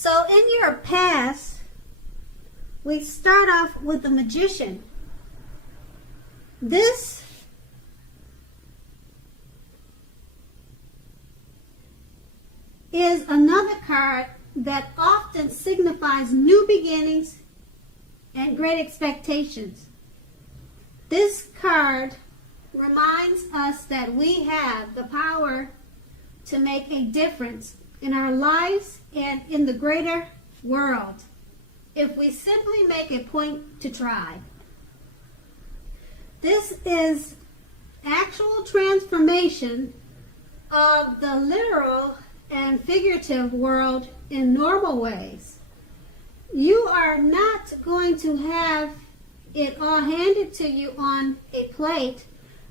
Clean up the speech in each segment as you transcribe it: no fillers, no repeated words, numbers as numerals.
So in your past, we start off with the Magician. This is another card that often signifies new beginnings and great expectations. This card reminds us that we have the power to make a difference in our lives and in the greater world if we simply make a point to try. This is actual transformation of the literal and figurative world in normal ways. You are not going to have it all handed to you on a plate,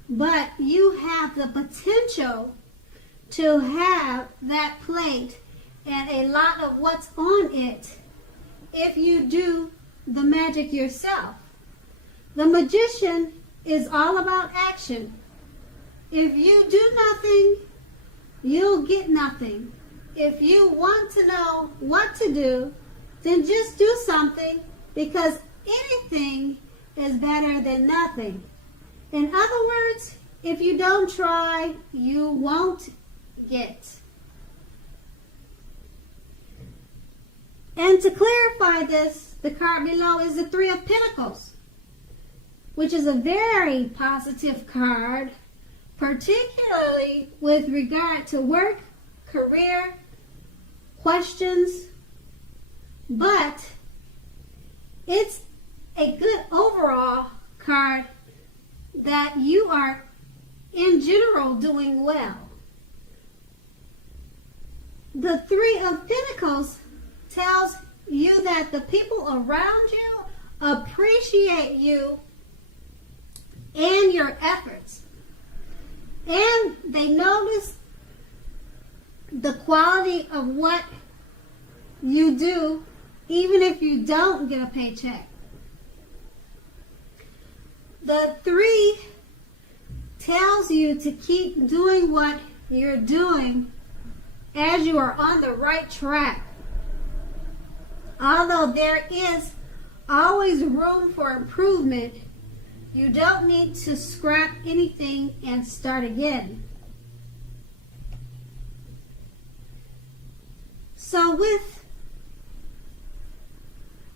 but you have the potential to have that plate and a lot of what's on it if you do the magic yourself. The Magician is all about action. If you do nothing, you'll get nothing. If you want to know what to do, then just do something, because anything is better than nothing. In other words, if you don't try, you won't get. And to clarify this, the card below is the Three of Pentacles, which is a very positive card, particularly with regard to work, career, questions, but it's a good overall card that you are in general doing well. The Three of Pentacles tells you that the people around you appreciate you and your efforts, and they notice the quality of what you do, even if you don't get a paycheck. The Three tells you to keep doing what you're doing as you are on the right track. Although there is always room for improvement, you don't need to scrap anything and start again. So with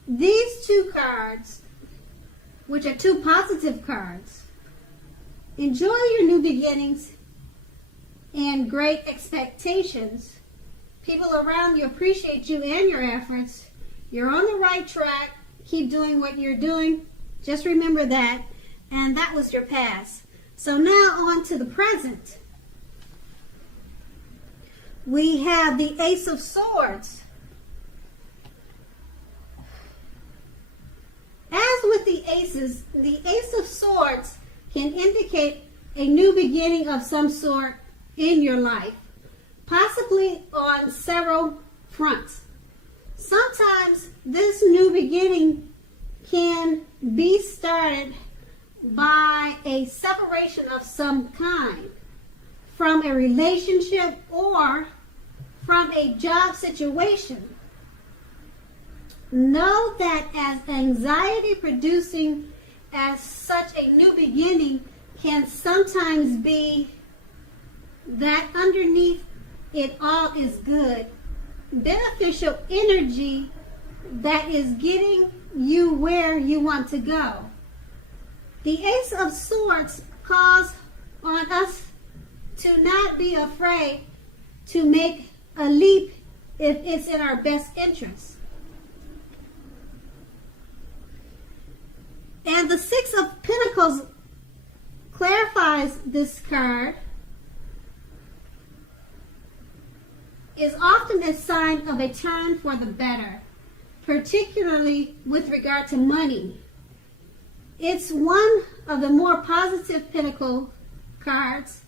these two cards, which are two positive cards, enjoy your new beginnings and great expectations. People around you appreciate you and your efforts. You're on the right track. Keep doing what you're doing. Just remember that. And that was your past. So now on to the present. We have the Ace of Swords. As with the aces, the Ace of Swords can indicate a new beginning of some sort in your life, possibly on several fronts. Sometimes this new beginning can be started by a separation of some kind, from a relationship or from a job situation. Know that as anxiety producing as such a new beginning can sometimes be that underneath it all is good, beneficial energy that is getting you where you want to go. The Ace of Swords calls on us to not be afraid to make a leap if it's in our best interest. And the Six of Pentacles clarifies this card, is often a sign of a turn for the better, particularly with regard to money. It's one of the more positive pentacle cards.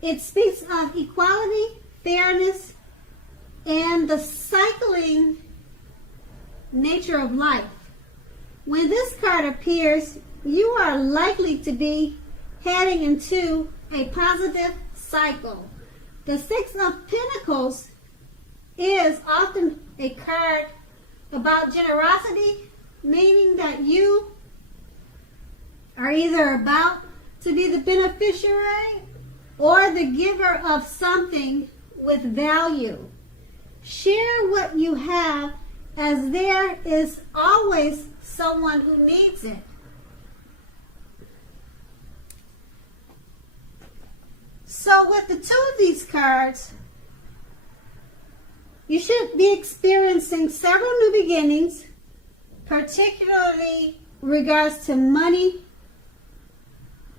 It speaks of equality, fairness, and the cycling nature of life. When this card appears, you are likely to be heading into a positive cycle. The Six of Pentacles is often a card about generosity, meaning that you are either about to be the beneficiary or the giver of something with value. Share what you have, as there is always someone who needs it. So with the two of these cards, you should be experiencing several new beginnings, particularly in regards to money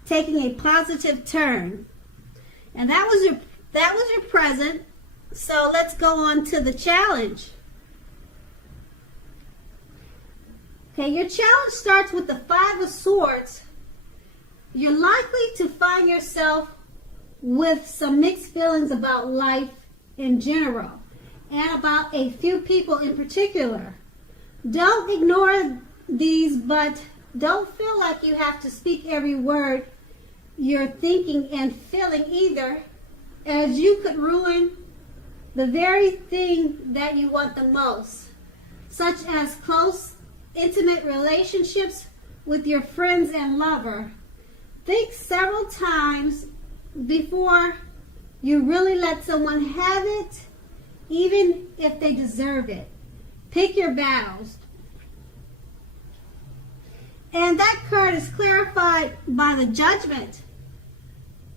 taking a positive turn. And that was your present. So let's go on to the challenge. Okay, your challenge starts with the Five of Swords. You're likely to find yourself with some mixed feelings about life in general and about a few people in particular. Don't ignore these, but don't feel like you have to speak every word you're thinking and feeling either, as you could ruin the very thing that you want the most, such as close, intimate relationships with your friends and lover. Think several times before you really let someone have it, even if they deserve it. Pick your battles. And that card is clarified by the Judgment.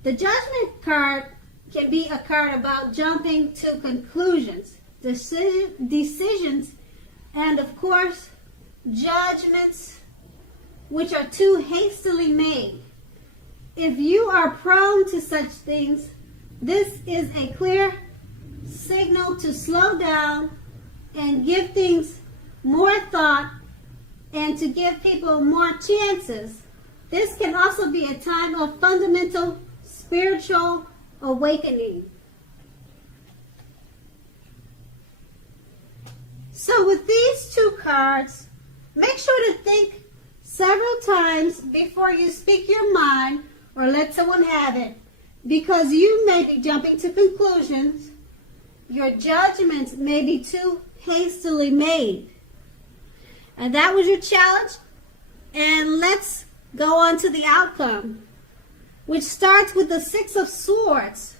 The Judgment card can be a card about jumping to conclusions, decisions, and of course, judgments which are too hastily made. If you are prone to such things, this is a clear signal to slow down and give things more thought and to give people more chances. This can also be a time of fundamental spiritual awakening. So with these two cards, make sure to think several times before you speak your mind or let someone have it, because you may be jumping to conclusions. Your judgments may be too hastily made. And that was your challenge. And let's go on to the outcome, which starts with the Six of Swords.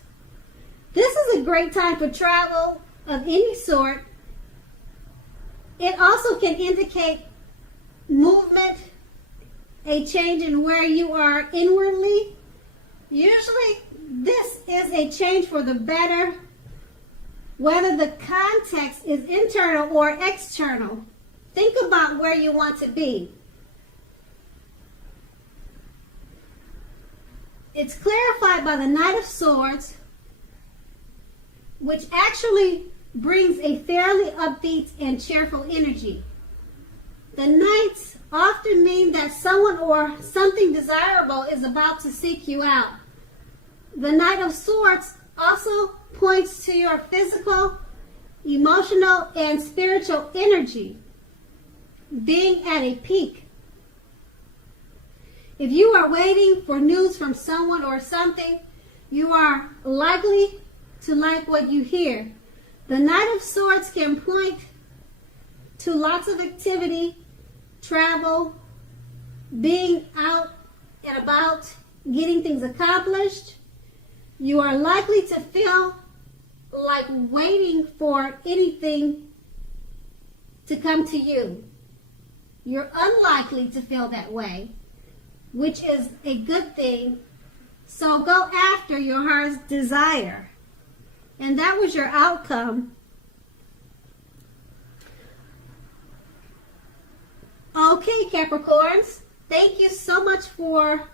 This is a great time for travel of any sort. It also can indicate movement, a change in where you are inwardly. Usually this is a change for the better, whether the context is internal or external. Think about where you want to be. It's clarified by the Knight of Swords, which actually brings a fairly upbeat and cheerful energy. The Knights often mean that someone or something desirable is about to seek you out. The Knight of Swords also points to your physical, emotional, and spiritual energy being at a peak. If you are waiting for news from someone or something, you are likely to like what you hear. The Knight of Swords can point to lots of activity, travel, being out and about, getting things accomplished. You are likely to feel like waiting for anything to come to you. You're unlikely to feel that way, which is a good thing. So go after your heart's desire. And that was your outcome. Okay, Capricorns, thank you so much for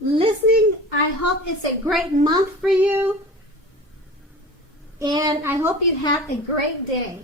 listening. I hope it's a great month for you. And I hope you have a great day.